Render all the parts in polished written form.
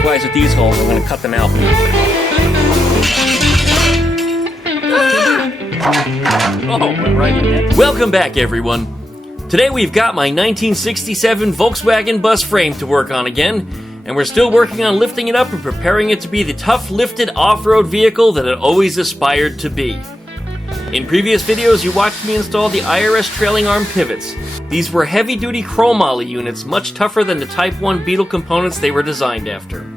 likewise with these holes, I'm going to cut them out. Oh, went right in there. Welcome back, everyone. Today we've got my 1967 Volkswagen bus frame to work on again, and we're still working on lifting it up and preparing it to be the tough lifted off-road vehicle that it always aspired to be. In previous videos, you watched me install the IRS trailing arm pivots. These were heavy-duty chromoly units, much tougher than the Type 1 Beetle components they were designed after.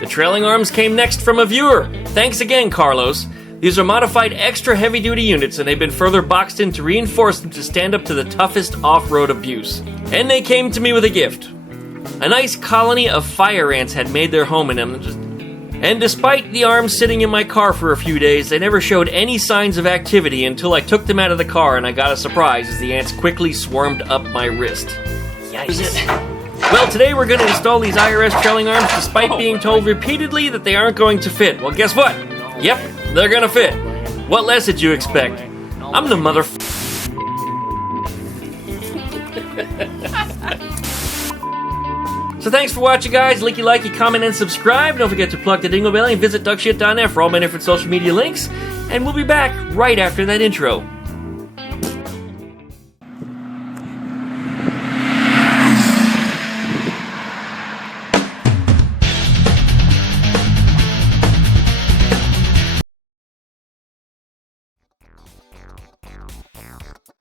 The trailing arms came next from a viewer. Thanks again, Carlos. These are modified extra heavy-duty units, and they've been further boxed in to reinforce them to stand up to the toughest off-road abuse. And they came to me with a gift. A nice colony of fire ants had made their home in them. And despite the arms sitting in my car for a few days, they never showed any signs of activity until I took them out of the car and I got a surprise as the ants quickly swarmed up my wrist. Yikes. Well, today we're going to install these IRS trailing arms despite being told repeatedly that they aren't going to fit. Well, guess what? Yep, they're going to fit. What less did you expect? I'm the mother... So thanks for watching, guys. Likey, comment, and subscribe. Don't forget to plug the dingle bell and visit duckshit.net for all my different social media links. And we'll be back right after that intro.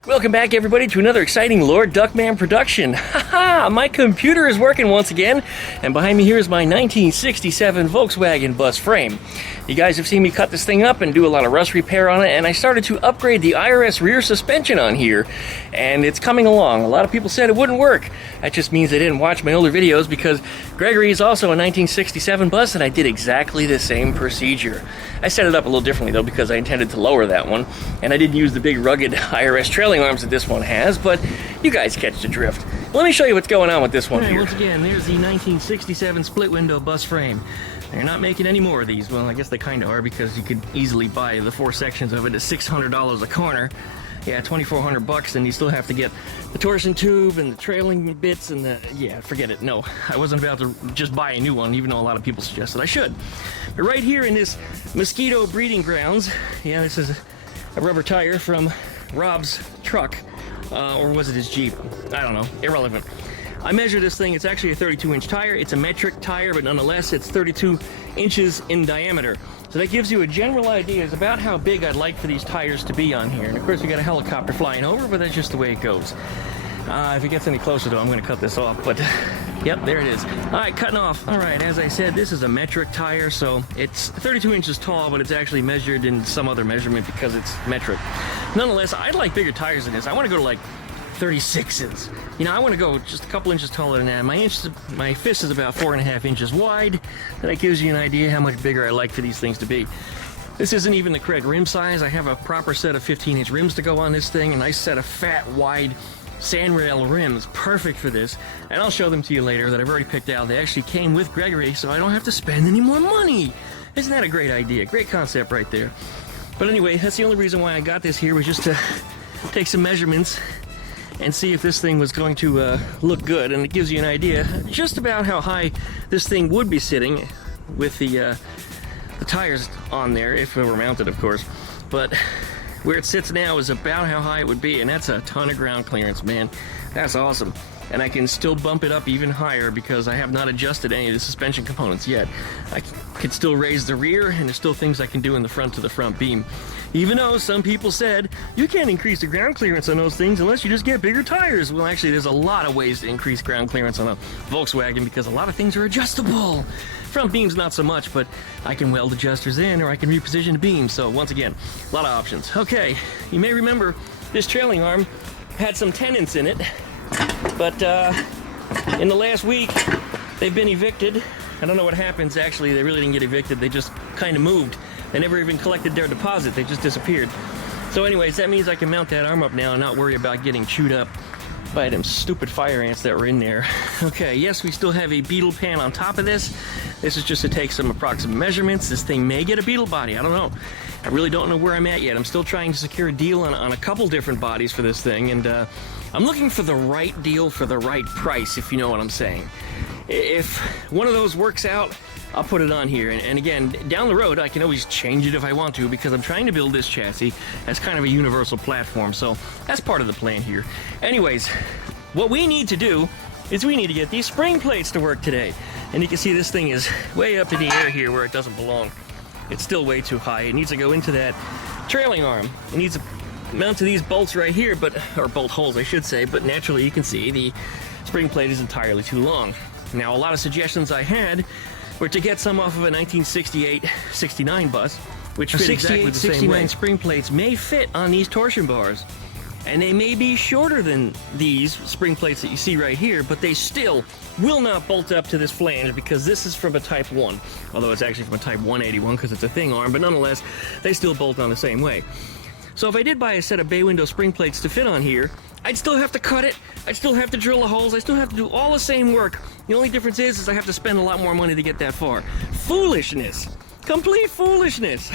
Welcome back, everybody, to another exciting Lord Duckman production. Haha, my computer is working once again, and behind me here is my 1967 Volkswagen bus frame. You guys have seen me cut this thing up and do a lot of rust repair on it, and I started to upgrade the IRS rear suspension on here, and it's coming along. A lot of people said it wouldn't work. That just means they didn't watch my older videos, because Gregory is also a 1967 bus, and I did exactly the same procedure. I set it up a little differently, though, because I intended to lower that one, and I didn't use the big rugged IRS trailing arms that this one has, but you guys catch the drift. Let me show you what's going on with this one here. Once again, there's the 1967 split window bus frame. They're not making any more of these. Well, I guess they kind of are, because you could easily buy the 4 sections of it at $600 a corner. Yeah, $2,400, and you still have to get the torsion tube and the trailing bits and the... Yeah, forget it. No, I wasn't about to just buy a new one, even though a lot of people suggested I should. But right here in this mosquito breeding grounds, yeah, this is a rubber tire from Rob's truck, or was it his Jeep? I don't know, irrelevant. I measured this thing. It's actually a 32-inch tire. It's a metric tire, but nonetheless, it's 32 inches in diameter. So that gives you a general idea about how big I'd like for these tires to be on here. And of course, we got a helicopter flying over, but that's just the way it goes. If it gets any closer, though, I'm going to cut this off, but yep, there it is. All right, cutting off. All right, as I said, this is a metric tire, so it's 32 inches tall, but it's actually measured in some other measurement because it's metric. Nonetheless, I'd like bigger tires than this. I want to go to like 36s. You know, I want to go just a couple inches taller than that. My fist is about 4.5 inches wide. That gives you an idea how much bigger I like for these things to be. This isn't even the correct rim size. I have a proper set of 15-inch rims to go on this thing, a nice set of fat, wide sandrail rims, perfect for this. And I'll show them to you later that I've already picked out. They actually came with Gregory, so I don't have to spend any more money. Isn't that a great idea? Great concept right there. But anyway, that's the only reason why I got this here, was just to take some measurements and see if this thing was going to look good. And it gives you an idea just about how high this thing would be sitting with the tires on there, if it were mounted, of course. But where it sits now is about how high it would be, and that's a ton of ground clearance, man. That's awesome. And I can still bump it up even higher because I have not adjusted any of the suspension components yet. I can still raise the rear, and there's still things I can do in the front to the front beam. Even though some people said, you can't increase the ground clearance on those things unless you just get bigger tires. Well, actually, there's a lot of ways to increase ground clearance on a Volkswagen because a lot of things are adjustable. Front beams, not so much, but I can weld adjusters in, or I can reposition the beam. So once again, a lot of options. Okay, you may remember this trailing arm had some tenants in it, but in the last week, they've been evicted. I don't know what happens, actually. They really didn't get evicted. They just kind of moved. They never even collected their deposit. They just disappeared. So anyways, that means I can mount that arm up now and not worry about getting chewed up by them stupid fire ants that were in there. Okay, yes, we still have a Beetle pan on top of this. This is just to take some approximate measurements. This thing may get a Beetle body. I don't know. I really don't know where I'm at yet. I'm still trying to secure a deal on a couple different bodies for this thing, and I'm looking for the right deal for the right price, if you know what I'm saying. if one of those works out, I'll put it on here. And again, down the road, I can always change it if I want to, because I'm trying to build this chassis as kind of a universal platform. So that's part of the plan here. Anyways, what we need to do is we need to get these spring plates to work today. And you can see this thing is way up in the air here where it doesn't belong. It's still way too high. It needs to go into that trailing arm. It needs to mount to these bolts right here, or bolt holes I should say, but naturally you can see the spring plate is entirely too long. Now, a lot of suggestions I had were to get some off of a 1968-69 bus, which fit exactly the same way. 68-69 spring plates may fit on these torsion bars, and they may be shorter than these spring plates that you see right here, but they still will not bolt up to this flange because this is from a Type 1, although it's actually from a Type 181 because it's a thing arm, but nonetheless, they still bolt on the same way. So if I did buy a set of bay window spring plates to fit on here, I'd still have to cut it, I'd still have to drill the holes, I still have to do all the same work. The only difference is I have to spend a lot more money to get that far. Foolishness! Complete foolishness!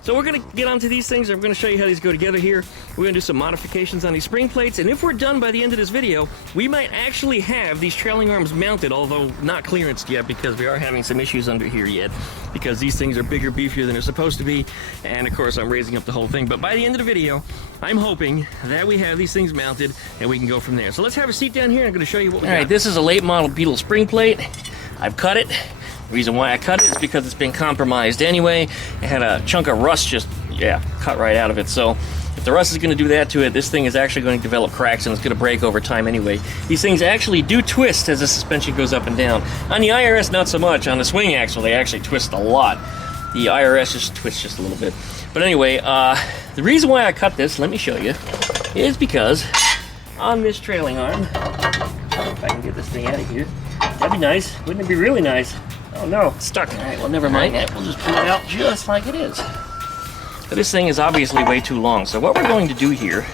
So we're gonna get onto these things. I'm gonna show you how these go together here. We're gonna do some modifications on these spring plates, and if we're done by the end of this video, we might actually have these trailing arms mounted, although not clearanced yet because we are having some issues under here yet, because these things are bigger, beefier than they're supposed to be, and of course I'm raising up the whole thing. But by the end of the video, I'm hoping that we have these things mounted and we can go from there. So let's have a seat down here. I'm gonna show you what we got. All right, this is a late model Beetle spring plate. I've cut it. The reason why I cut it is because it's been compromised anyway. It had a chunk of rust just, cut right out of it. So if the rust is going to do that to it, this thing is actually going to develop cracks and it's going to break over time anyway. These things actually do twist as the suspension goes up and down. On the IRS, not so much. On the swing axle, they actually twist a lot. The IRS just twists just a little bit. But anyway, the reason why I cut this, let me show you, is because on this trailing arm, if I can get this thing out of here, that'd be nice. Wouldn't it be really nice? Oh no, it's stuck. All right, well, never mind that. We'll just pull it out just like it is. But this thing is obviously way too long. So what we're going to do here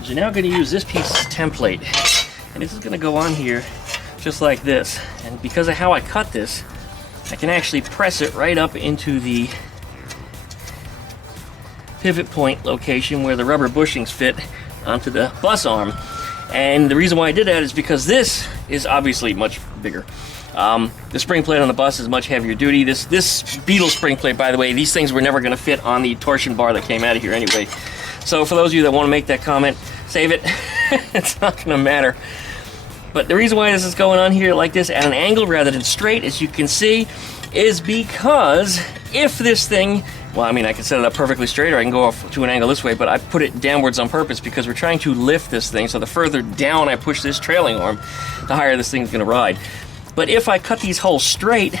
is we're now going to use this piece as template. And this is going to go on here just like this. And because of how I cut this, I can actually press it right up into the pivot point location where the rubber bushings fit onto the bus arm. And the reason why I did that is because this is obviously much bigger. The spring plate on the bus is much heavier duty. This Beetle spring plate, by the way, these things were never going to fit on the torsion bar that came out of here anyway. So for those of you that want to make that comment, save it. It's not going to matter. But the reason why this is going on here like this at an angle rather than straight, as you can see, is because if this thing, well, I mean, I can set it up perfectly straight or I can go off to an angle this way, but I put it downwards on purpose because we're trying to lift this thing. So the further down I push this trailing arm, the higher this thing's going to ride. But if I cut these holes straight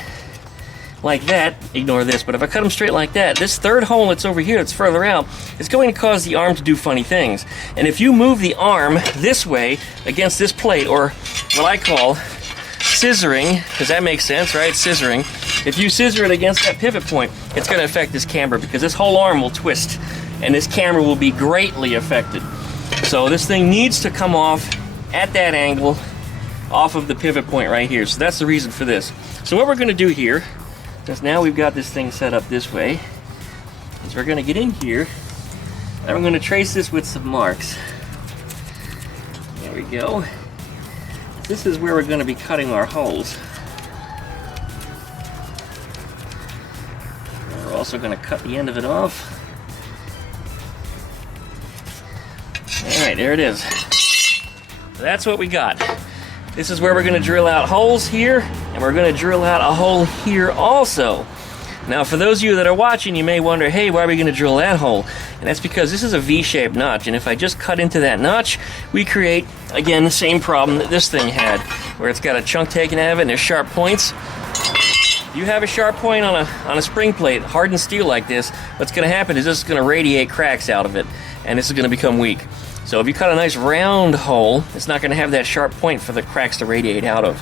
like that, ignore this, but if I cut them straight like that, this third hole that's over here that's further out is going to cause the arm to do funny things. And if you move the arm this way against this plate, or what I call scissoring, because that makes sense, right? Scissoring. If you scissor it against that pivot point, it's going to affect this camber because this whole arm will twist and this camber will be greatly affected. So this thing needs to come off at that angle off of the pivot point right here. So that's the reason for this. So what we're going to do here, because now we've got this thing set up this way, is we're going to get in here and we're going to trace this with some marks. There we go. This is where we're going to be cutting our holes. We're also going to cut the end of it off. Alright, there it is. So that's what we got. This is where we're going to drill out holes here, and we're going to drill out a hole here also. Now, for those of you that are watching, you may wonder, hey, why are we going to drill that hole? And that's because this is a V-shaped notch, and if I just cut into that notch, we create, again, the same problem that this thing had, where it's got a chunk taken out of it and there's sharp points. If you have a sharp point on a spring plate, hardened steel like this, what's going to happen is this is going to radiate cracks out of it, and this is going to become weak. So if you cut a nice round hole, it's not going to have that sharp point for the cracks to radiate out of.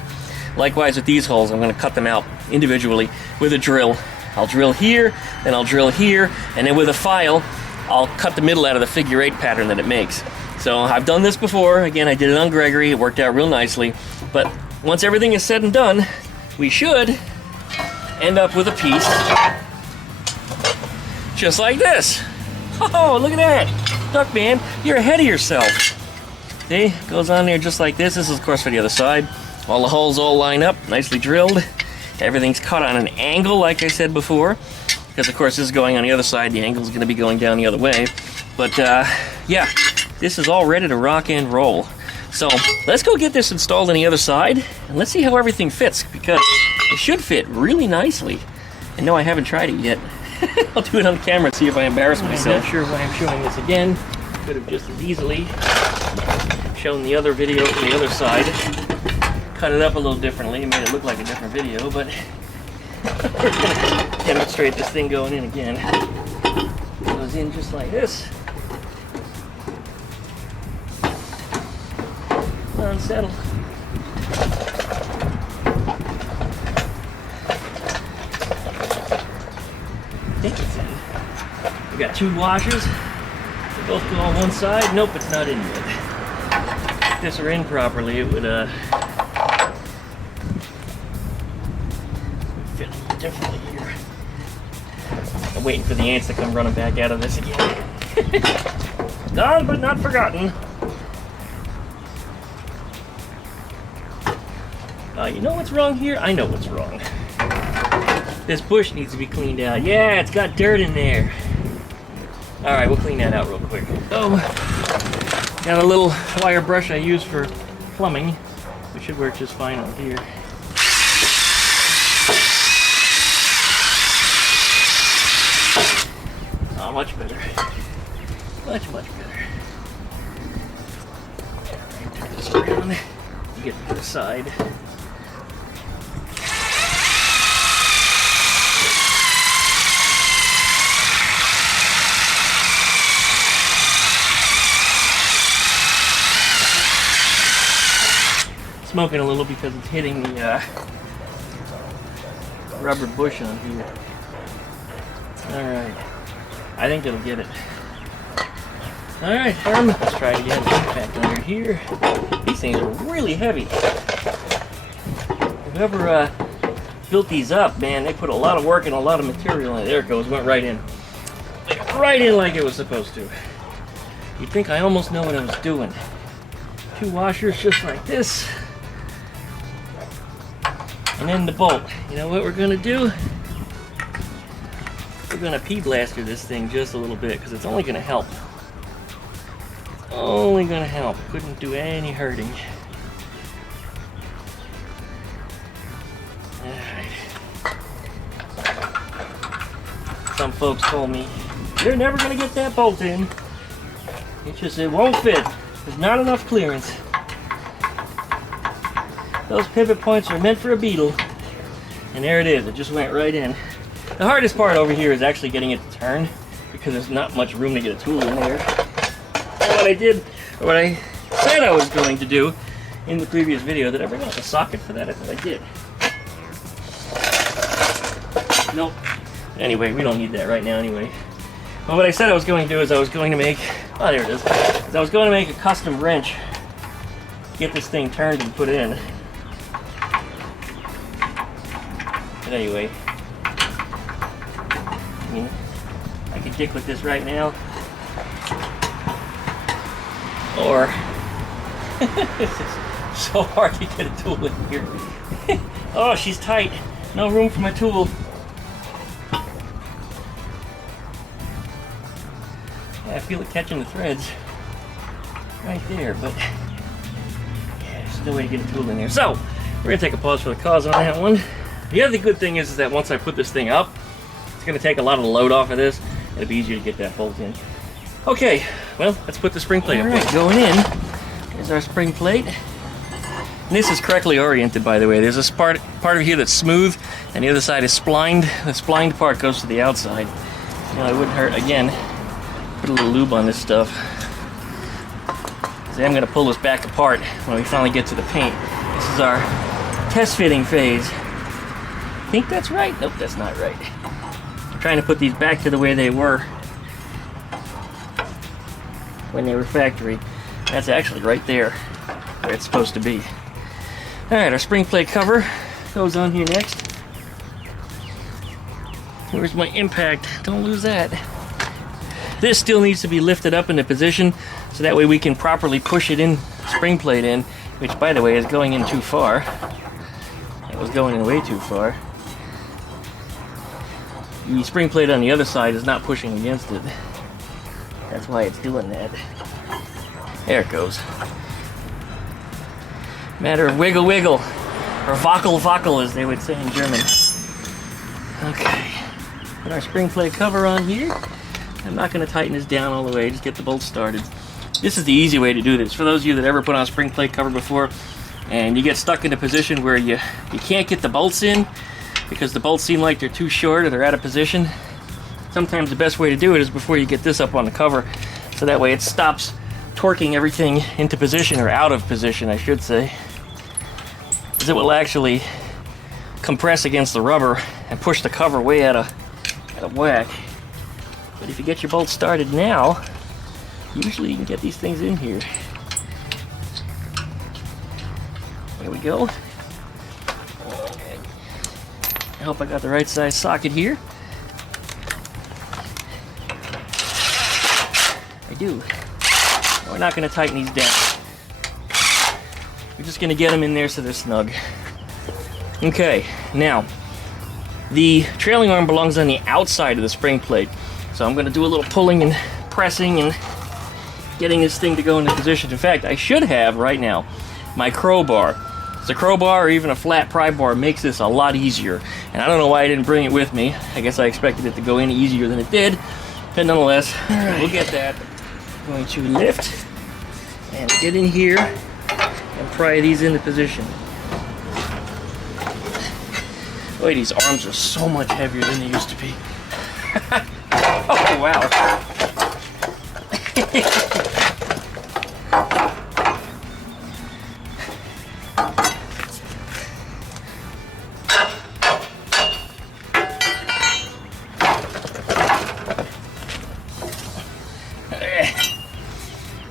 Likewise with these holes, I'm going to cut them out individually with a drill. I'll drill here, then I'll drill here, and then with a file, I'll cut the middle out of the figure 8 pattern that it makes. So I've done this before. Again, I did it on Gregory. It worked out real nicely. But once everything is said and done, we should end up with a piece just like this. Oh, look at that. Duckman, you're ahead of yourself. See, goes on there just like this. This is, of course, for the other side. All the holes all line up, nicely drilled. Everything's cut on an angle, like I said before. Because, of course, this is going on the other side. The angle is going to be going down the other way. But, yeah, this is all ready to rock and roll. So, let's go get this installed on the other side. And let's see how everything fits. Because it should fit really nicely. And no, I haven't tried it yet. I'll do it on the camera and see if I embarrass myself. I'm not sure why I'm showing this again. Could have just as easily shown the other video from the other side. Cut it up a little differently, made it look like a different video, but we're going to demonstrate this thing going in again. It goes in just like this. Unsettled. I think it's in. We got 2 washers. They both go on one side. Nope, it's not in yet. If this were in properly, it would fit a little differently here. I'm waiting for the ants to come running back out of this again. Done but not forgotten. You know what's wrong here? I know what's wrong. This bush needs to be cleaned out. Yeah, it's got dirt in there. Alright, we'll clean that out real quick. Got a little wire brush I use for plumbing. It should work just fine on here. Oh, much better. Much better. Alright, turn this around. Get to the side. Smoking a little because it's hitting the rubber bush on here. Alright. I think it'll get it. Alright, let's try it again. Back under here. These things are really heavy. Whoever built these up, man, they put a lot of work and a lot of material in it. There it goes, went right in. Right in like it was supposed to. You'd think I almost know what I was doing. 2 washers just like this. And then the bolt. You know what we're going to do? We're going to pea blaster this thing just a little bit because it's only going to help. It's only going to help. Couldn't do any hurting. Alright. Some folks told me, you're never going to get that bolt in. It won't fit. There's not enough clearance. Those pivot points are meant for a Beetle. And there it is, it just went right in. The hardest part over here is actually getting it to turn because there's not much room to get a tool in there. And what I said I was going to do in the previous video, did I bring out the socket for that? I thought I did. Nope. Anyway, we don't need that right now anyway. Well, what I said I was going to do is I was going to make, oh there it is, I was going to make a custom wrench, get this thing turned and put in. But anyway, I mean, I could dick with this right now, or this is so hard to get a tool in here. Oh, she's tight. No room for my tool. Yeah, I feel it catching the threads right there, but yeah, there's no way to get a tool in there. So we're gonna take a pause for the cause on that one. The other good thing is that once I put this thing up, it's going to take a lot of the load off of this. It'll be easier to get that bolt in. Okay, well, let's put the spring plate up. Alright, going in. Here's our spring plate. And this is correctly oriented, by the way. There's this part of here that's smooth, and the other side is splined. The splined part goes to the outside. You know, it wouldn't hurt, again, put a little lube on this stuff. So I'm going to pull this back apart when we finally get to the paint. This is our test fitting phase. I think that's right. Nope, that's not right. I'm trying to put these back to the way they were when they were factory. That's actually right there where it's supposed to be. Alright, our spring plate cover goes on here next. Where's my impact? Don't lose that. This still needs to be lifted up into position so that way we can properly push it in, spring plate in, which, by the way, is going in too far. It was going in way too far. The spring plate on the other side is not pushing against it. That's why it's doing that. There it goes. Matter of wiggle wiggle, or wackel wackel as they would say in German. Okay, put our spring plate cover on here. I'm not going to tighten this down all the way, just get the bolts started. This is the easy way to do this. For those of you that ever put on a spring plate cover before, and you get stuck in a position where you can't get the bolts in because the bolts seem like they're too short or they're out of position, sometimes the best way to do it is before you get this up on the cover, so that way it stops torquing everything into position, or out of position I should say, because it will actually compress against the rubber and push the cover way out of whack. But if you get your bolts started now, usually you can get these things in here. There we go. Okay. I hope I got the right size socket here. I do. We're not going to tighten these down. We're just going to get them in there so they're snug. Okay, now, the trailing arm belongs on the outside of the spring plate. So I'm going to do a little pulling and pressing and getting this thing to go into position. In fact, I should have right now my crowbar. So a crowbar or even a flat pry bar makes this a lot easier. And I don't know why I didn't bring it with me. I guess I expected it to go in easier than it did. But nonetheless, we'll get that. I'm going to lift and get in here and pry these into position. Boy, these arms are so much heavier than they used to be. Oh, wow.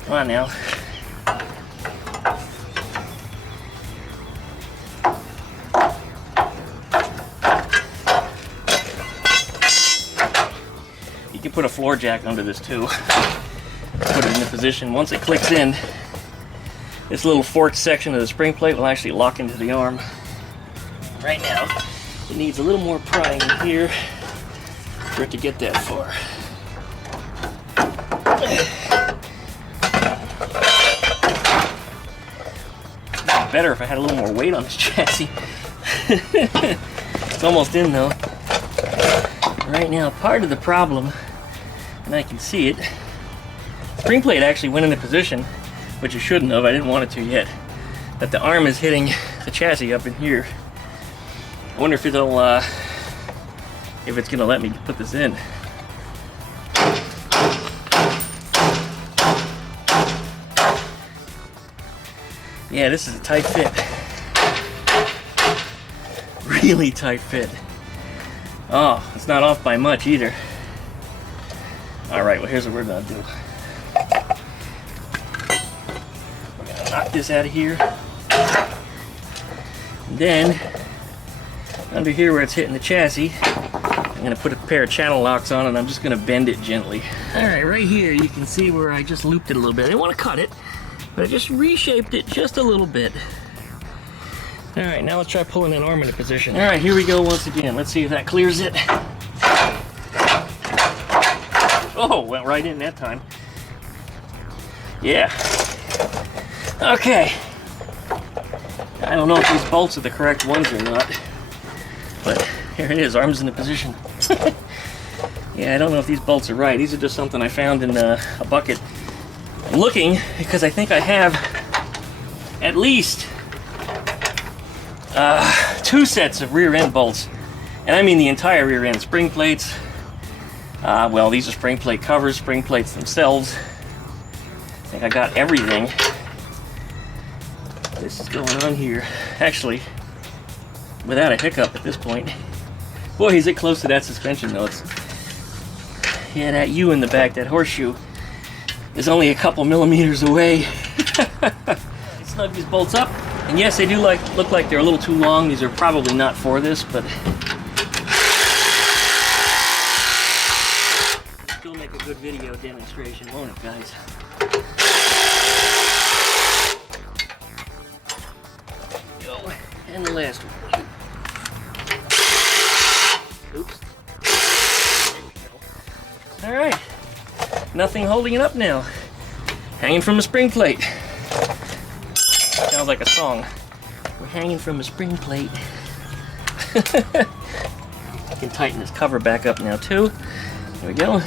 Come on now. You can put a floor jack under this too. Put it in the position. Once it clicks in, this little forked section of the spring plate will actually lock into the arm. Right now, it needs a little more prying in here for it to get that far. It'd be better if I had a little more weight on this chassis. It's almost in though. Right now, part of the problem, and I can see it, spring plate actually went into position, which it shouldn't have. I didn't want it to yet. But the arm is hitting the chassis up in here. I wonder if it'll, if it's gonna let me put this in. Yeah, this is a tight fit. Really tight fit. Oh, it's not off by much either. Alright, well here's what we're gonna do. We're gonna knock this out of here. And then, under here where it's hitting the chassis, I'm gonna put a pair of channel locks on and I'm just gonna bend it gently. Alright, right here you can see where I just looped it a little bit. I didn't want to cut it, but I just reshaped it just a little bit. Alright, now let's try pulling that arm into position. Alright, here we go once again. Let's see if that clears it. Oh, went right in that time. Yeah. Okay. I don't know if these bolts are the correct ones or not, but here it is, arms into position. Yeah, I don't know if these bolts are right. These are just something I found in a bucket. I'm looking because I think I have at least 2 sets of rear end bolts, and I mean the entire rear end. Spring plates, well, these are spring plate covers, spring plates themselves. I think I got everything. This is going on here, actually, without a hiccup at this point. Boy, is it close to that suspension though. It's, yeah, that U in the back, that horseshoe, is only a couple millimeters away. Snug these bolts up. And yes, they do look like they're a little too long. These are probably not for this, but still make a good video demonstration, won't it, guys? And the last one. Oops. There we go. All right. Nothing holding it up now. Hanging from a spring plate. Sounds like a song. We're hanging from a spring plate. I can tighten this cover back up now too. There we go.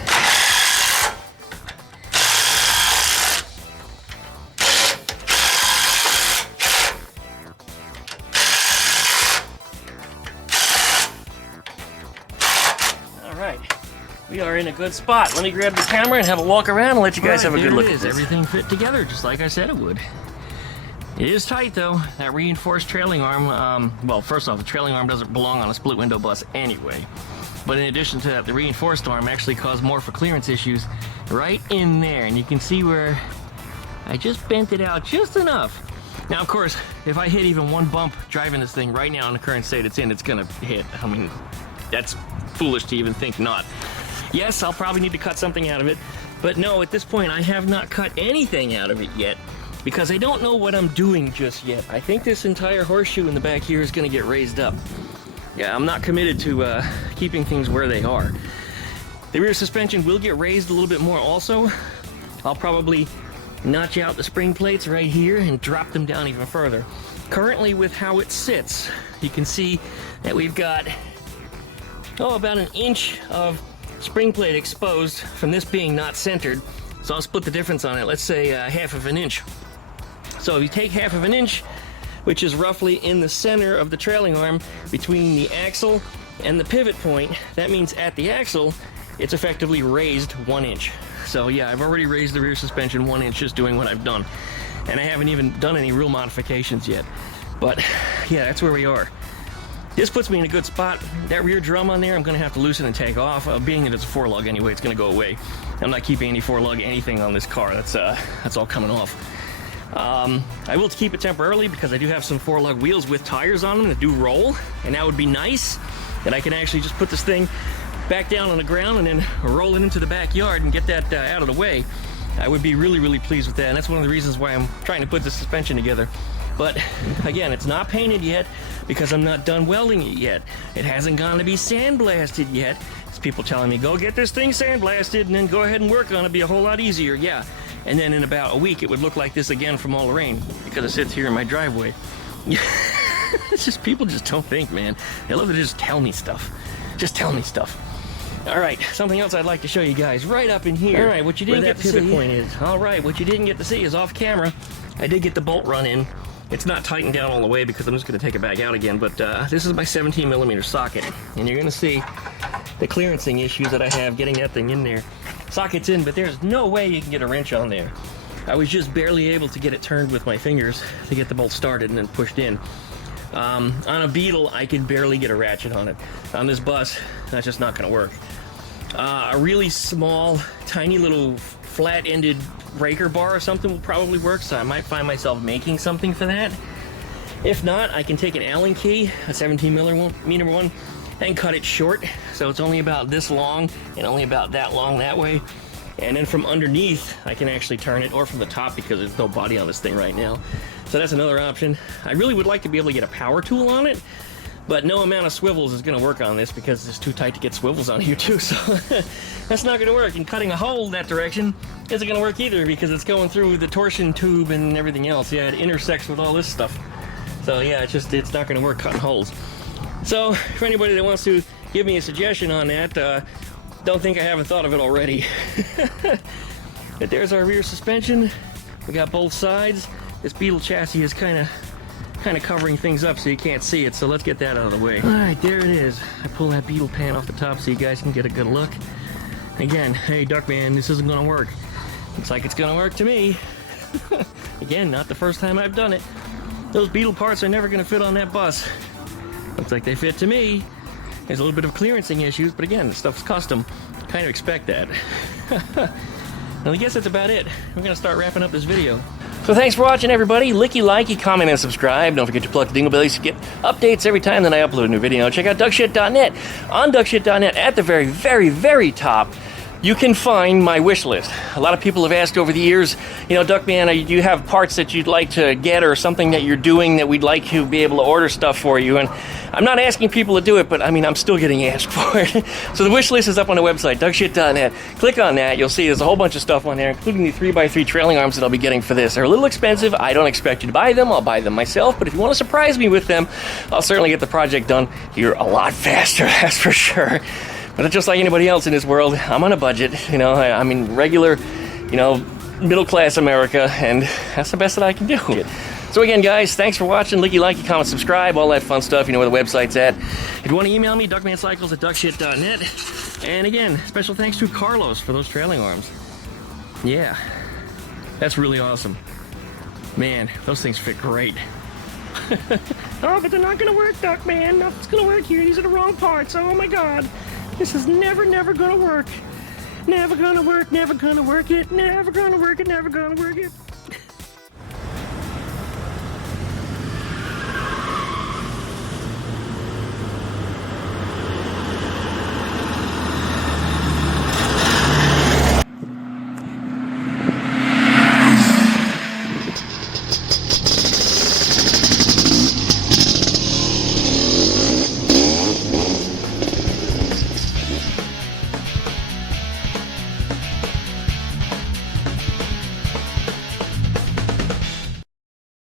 We are in a good spot. Let me grab the camera and have a walk around and let you guys have a good look at this. Everything fit together just like I said it would. It is tight though. That reinforced trailing arm, well, first off, the trailing arm doesn't belong on a split window bus anyway. But in addition to that, the reinforced arm actually caused more for clearance issues right in there. And you can see where I just bent it out just enough. Now, of course, if I hit even one bump driving this thing right now in the current state it's in, it's gonna hit. I mean, that's foolish to even think not. Yes, I'll probably need to cut something out of it, but no, at this point I have not cut anything out of it yet because I don't know what I'm doing just yet. I think this entire horseshoe in the back here is going to get raised up. Yeah, I'm not committed to keeping things where they are. The rear suspension will get raised a little bit more also. I'll probably notch out the spring plates right here and drop them down even further. Currently, with how it sits, you can see that we've got, about an inch of spring plate exposed from this being not centered. So I'll split the difference on it. Let's say half of an inch. So if you take half of an inch, which is roughly in the center of the trailing arm between the axle and the pivot point, that means at the axle, it's effectively raised 1 inch. So yeah, I've already raised the rear suspension 1 inch just doing what I've done. And I haven't even done any real modifications yet. But yeah, that's where we are. This puts me in a good spot. That rear drum on there, I'm going to have to loosen and take off. Being that it's a 4-lug anyway, it's going to go away. I'm not keeping any 4-lug anything on this car. That's all coming off. I will keep it temporarily because I do have some 4-lug wheels with tires on them that do roll, and that would be nice. That I can actually just put this thing back down on the ground and then roll it into the backyard and get that out of the way. I would be really, really pleased with that, and that's one of the reasons why I'm trying to put the suspension together. But again, it's not painted yet because I'm not done welding it yet. It hasn't gone to be sandblasted yet. It's people telling me, go get this thing sandblasted and then go ahead and work on it. It'll be a whole lot easier. Yeah. And then in about a week, it would look like this again from all the rain because it sits here in my driveway. It's just, people just don't think, man. They love to just tell me stuff. Just tell me stuff. All right, something else I'd like to show you guys right up in here. All right, what you didn't get to see. Pivot point is. All right, what you didn't get to see is off camera. I did get the bolt run in. It's not tightened down all the way because I'm just going to take it back out again, but this is my 17mm socket, and you're going to see the clearancing issues that I have getting that thing in there. Socket's in, but there's no way you can get a wrench on there. I was just barely able to get it turned with my fingers to get the bolt started and then pushed in. On a Beetle, I could barely get a ratchet on it. On this bus, that's just not going to work. A really small, tiny little flat-ended breaker bar or something will probably work, so I might find myself making something for that. If not, I can take an Allen key, a 17mm one, and cut it short, so it's only about this long and only about that long that way. And then from underneath, I can actually turn it, or from the top because there's no body on this thing right now. So that's another option. I really would like to be able to get a power tool on it, but no amount of swivels is going to work on this because it's too tight to get swivels on here too, so that's not going to work. And cutting a hole that direction isn't going to work either because it's going through the torsion tube and everything else. Yeah, it intersects with all this stuff. So yeah, it's not going to work cutting holes. So for anybody that wants to give me a suggestion on that, don't think I haven't thought of it already. But there's our rear suspension. We got both sides. This Beetle chassis is kind of covering things up so you can't see it, so let's get that out of the way. All right, there it is. I pull that Beetle pan off the top so you guys can get a good look. Again, hey Duckman, this isn't gonna work. Looks like it's gonna work to me. Again, not the first time I've done it. Those Beetle parts are never gonna fit on that bus. Looks like they fit to me. There's a little bit of clearancing issues, but again, the stuff's custom. Kind of expect that. Well, I guess that's about it. We're gonna start wrapping up this video. So thanks for watching, everybody. Licky, likey, comment, and subscribe. Don't forget to plug the dingle bellies to get updates every time that I upload a new video. Check out duckshit.net. On duckshit.net, at the very, very, very top, you can find my wish list. A lot of people have asked over the years, you know, Duckman, do you have parts that you'd like to get or something that you're doing that we'd like to be able to order stuff for you? And I'm not asking people to do it, but I mean, I'm still getting asked for it. So the wish list is up on the website, duckshit.net. Click on that. You'll see there's a whole bunch of stuff on there, including the 3x3 trailing arms that I'll be getting for this. They're a little expensive. I don't expect you to buy them. I'll buy them myself. But if you want to surprise me with them, I'll certainly get the project done here a lot faster, that's for sure. But just like anybody else in this world, I'm on a budget. You know, I'm in regular, you know, middle-class America, and that's the best that I can do. So again, guys, thanks for watching. Licky, likey, comment, subscribe, all that fun stuff. You know where the website's at. If you want to email me, duckmancycles@duckshit.net. And again, special thanks to Carlos for those trailing arms. Yeah, that's really awesome. Man, those things fit great. Oh, but they're not going to work, Duckman. Nothing's going to work here. These are the wrong parts. Oh, my God. This is never gonna work. Never gonna work, never gonna work it, never gonna work it, never gonna work it.